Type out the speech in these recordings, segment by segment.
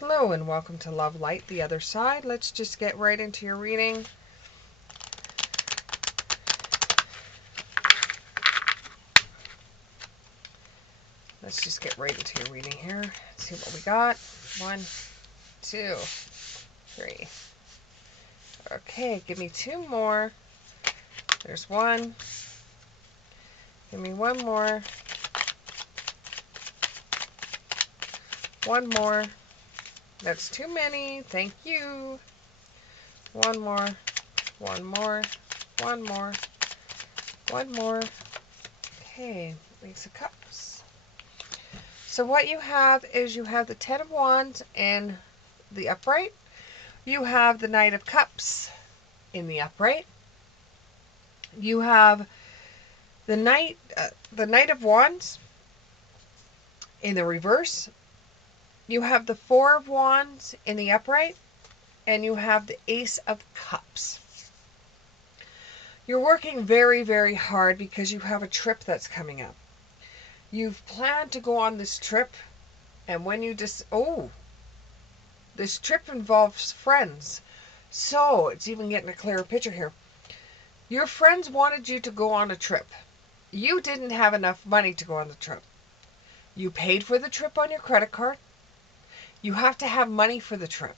Hello and welcome to Love Light, the other side. Let's just get right into your reading. Let's just get right into your reading here. Let's see what we got. 1, 2, 3. Okay, give me 2 more. There's 1. Give me 1 more. 1 more. That's too many. Thank you. 1 more. 1 more. 1 more. 1 more. Okay, Ace of Cups. So what you have is you have the Ten of Wands in the upright. You have the Knight of Cups in the upright. You have the Knight of Wands in the reverse. You have the Four of Wands in the upright, and you have the Ace of Cups. You're working very, very hard because you have a trip that's coming up. You've planned to go on this trip, and when you this trip involves friends. So it's even getting a clearer picture here. Your friends wanted you to go on a trip. You didn't have enough money to go on the trip. You paid for the trip on your credit card. You have to have money for the trip.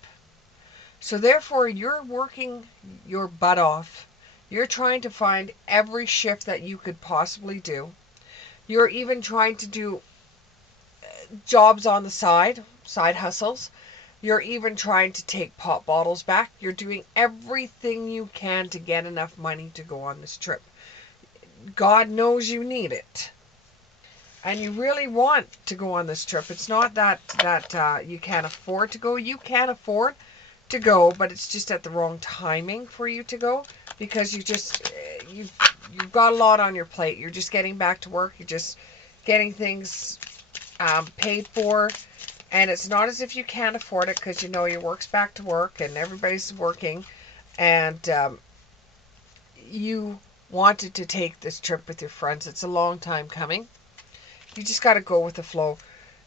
So therefore, you're working your butt off. You're trying to find every shift that you could possibly do. You're even trying to do jobs on the side hustles. You're even trying to take pop bottles back. You're doing everything you can to get enough money to go on this trip. God knows you need it. And you really want to go on this trip. It's not that you can't afford to go. You can afford to go, but it's just at the wrong timing for you to go because you've got a lot on your plate. You're just getting back to work. You're just getting things paid for. And it's not as if you can't afford it because you know your work's back to work and everybody's working. And you wanted to take this trip with your friends. It's a long time coming. You just got to go with the flow.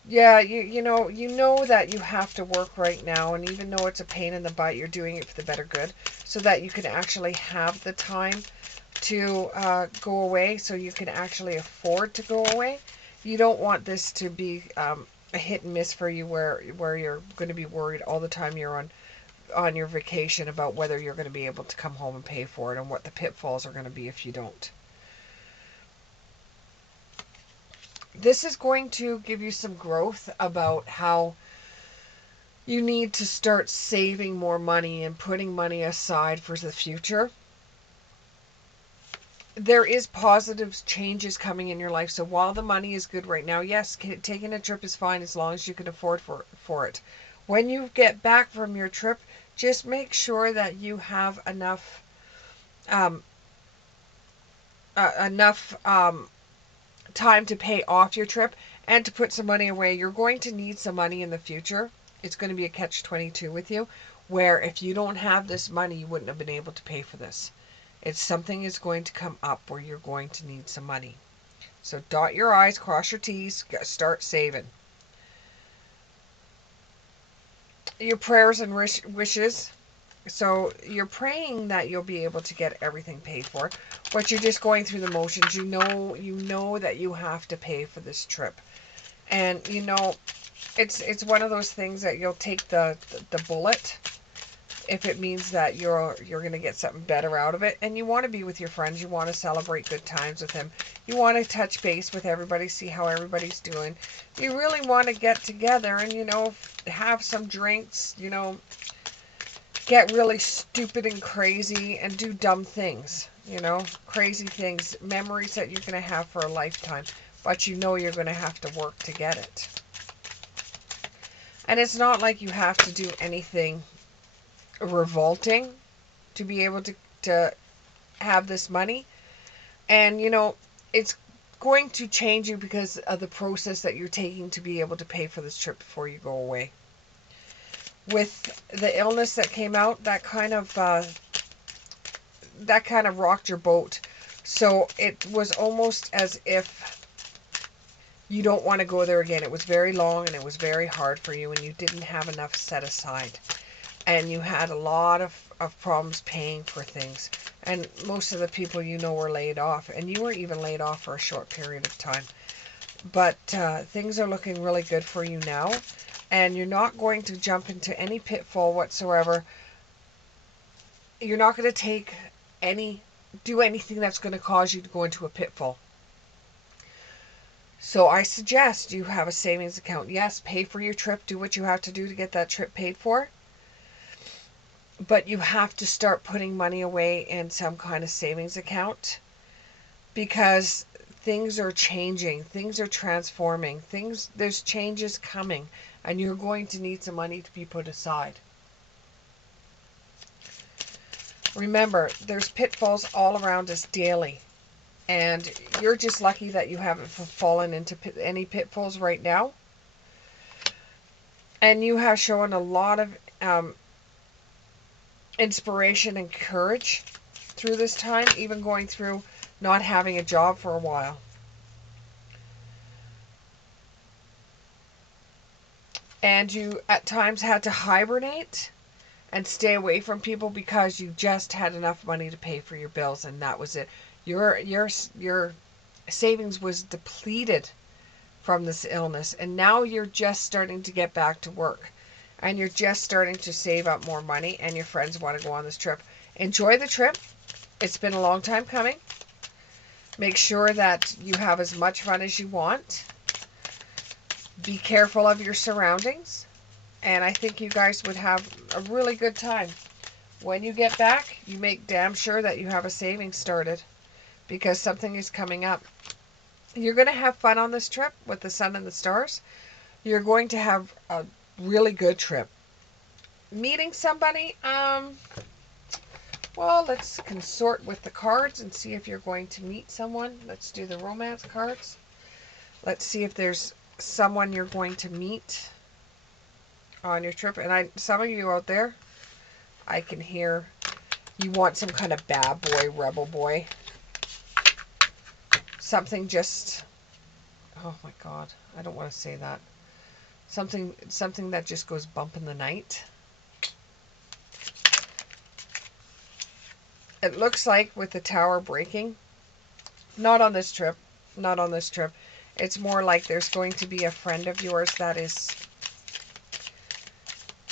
Yeah, you know that you have to work right now, and even though it's a pain in the butt, you're doing it for the better good, so that you can actually have the time to go away, so you can actually afford to go away. You don't want this to be a hit and miss for you, where you're going to be worried all the time you're on your vacation about whether you're going to be able to come home and pay for it, and what the pitfalls are going to be if you don't. This is going to give you some growth about how you need to start saving more money and putting money aside for the future. There is positive changes coming in your life. So while the money is good right now, yes, taking a trip is fine as long as you can afford for it. When you get back from your trip, just make sure that you have enough time to pay off your trip and to put some money away. You're going to need some money in the future. It's going to be a catch-22 with you, where if you don't have this money, you wouldn't have been able to pay for this. Something is going to come up where you're going to need some money. So dot your I's, cross your T's, start saving. Your prayers and wishes. So you're praying that you'll be able to get everything paid for, but you're just going through the motions. You know that you have to pay for this trip. And it's one of those things that you'll take the bullet if it means that you're going to get something better out of it. And you want to be with your friends. You want to celebrate good times with them. You want to touch base with everybody, see how everybody's doing. You really want to get together and have some drinks, get really stupid and crazy and do dumb things, crazy things, memories that you're going to have for a lifetime, but you're going to have to work to get it. And it's not like you have to do anything revolting to be able to have this money. And, it's going to change you because of the process that you're taking to be able to pay for this trip before you go away. With the illness that came out, that kind of rocked your boat. So it was almost as if You don't want to go there again. It was very long and it was very hard for you, and you didn't have enough set aside. And you had a lot of problems paying for things. And most of the people you know were laid off. And you were even laid off for a short period of time. But things are looking really good for you now. And you're not going to jump into any pitfall whatsoever. You're not going to do anything that's going to cause you to go into a pitfall. So I suggest you have a savings account. Yes, pay for your trip. Do what you have to do to get that trip paid for. But you have to start putting money away in some kind of savings account, because things are changing. Things are transforming. There's changes coming, and you're going to need some money to be put aside. Remember, there's pitfalls all around us daily. And you're just lucky that you haven't fallen into any pitfalls right now. And you have shown a lot of inspiration and courage through this time, even going through not having a job for a while. And you at times had to hibernate and stay away from people because you just had enough money to pay for your bills, and that was it. Your savings was depleted from this illness, and now you're just starting to get back to work, and you're just starting to save up more money, and your friends want to go on this trip. Enjoy the trip. It's been a long time coming. Make sure that you have as much fun as you want. Be careful of your surroundings, and I think you guys would have a really good time. When you get back, you make damn sure that you have a savings started, because something is coming up. You're going to have fun on this trip with the sun and the stars. You're going to have a really good trip. Meeting somebody, well, let's consort with the cards and see if you're going to meet someone. Let's do the romance cards. Let's see if there's someone you're going to meet on your trip. And some of you out there, I can hear you want some kind of bad boy, rebel boy. Something just, oh my God, I don't want to say that. Something that just goes bump in the night. It looks like with the tower breaking, not on this trip, not on this trip. It's more like there's going to be a friend of yours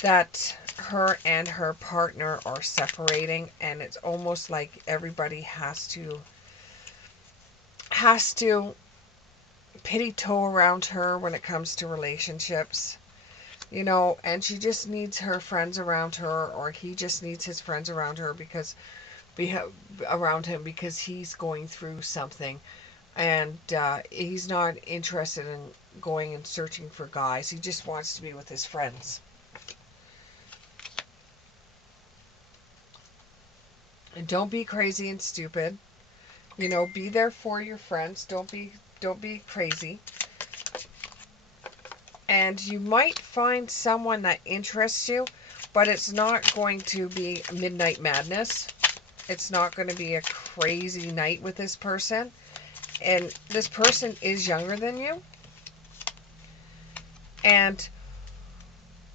that her and her partner are separating, and it's almost like everybody has to pity-toe around her when it comes to relationships. You know, and she just needs her friends around her, or he just needs his friends around her because he's going through something, and he's not interested in going and searching for guys. He just wants to be with his friends. And don't be crazy and stupid. You know, be there for your friends. Don't be crazy. And you might find someone that interests you, but it's not going to be midnight madness. It's not going to be a crazy night with this person. And this person is younger than you. And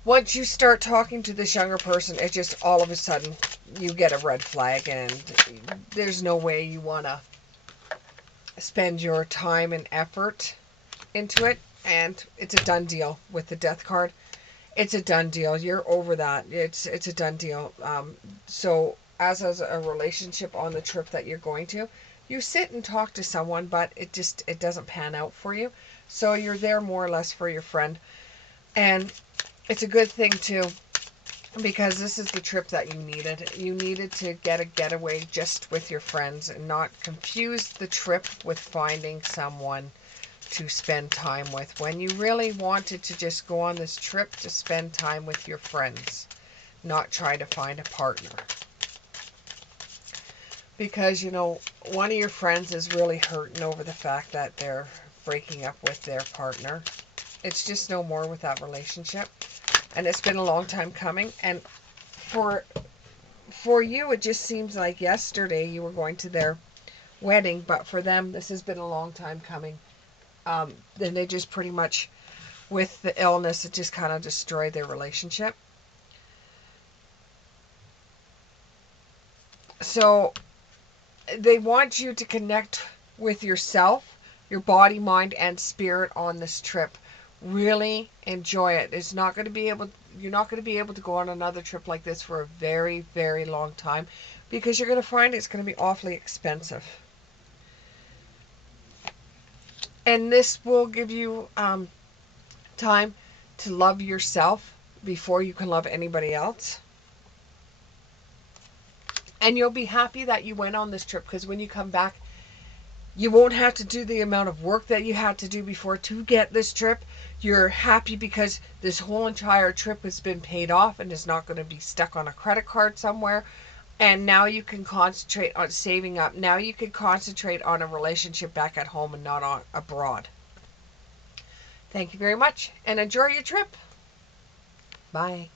once you start talking to this younger person, it just all of a sudden you get a red flag, and there's no way you want to spend your time and effort into it. And it's a done deal with the death card. It's a done deal. You're over that. It's a done deal. So as a relationship on the trip that you're going to, you sit and talk to someone, but it doesn't pan out for you. So you're there more or less for your friend. And it's a good thing too, because this is the trip that you needed. You needed to get a getaway just with your friends and not confuse the trip with finding someone to spend time with, when you really wanted to just go on this trip to spend time with your friends, not try to find a partner. Because, you know, one of your friends is really hurting over the fact that they're breaking up with their partner. It's just no more with that relationship. And it's been a long time coming. And for you, it just seems like yesterday you were going to their wedding. But for them, this has been a long time coming. then they just pretty much, with the illness, it just kind of destroyed their relationship. So they want you to connect with yourself, your body, mind, and spirit on this trip. Really enjoy it. You're not going to be able to go on another trip like this for a very, very long time, because you're going to find it's going to be awfully expensive. And this will give you time to love yourself before you can love anybody else. And you'll be happy that you went on this trip, because when you come back, you won't have to do the amount of work that you had to do before to get this trip. You're happy because this whole entire trip has been paid off and is not going to be stuck on a credit card somewhere. And now you can concentrate on saving up. Now you can concentrate on a relationship back at home and not on abroad. Thank you very much, and enjoy your trip. Bye.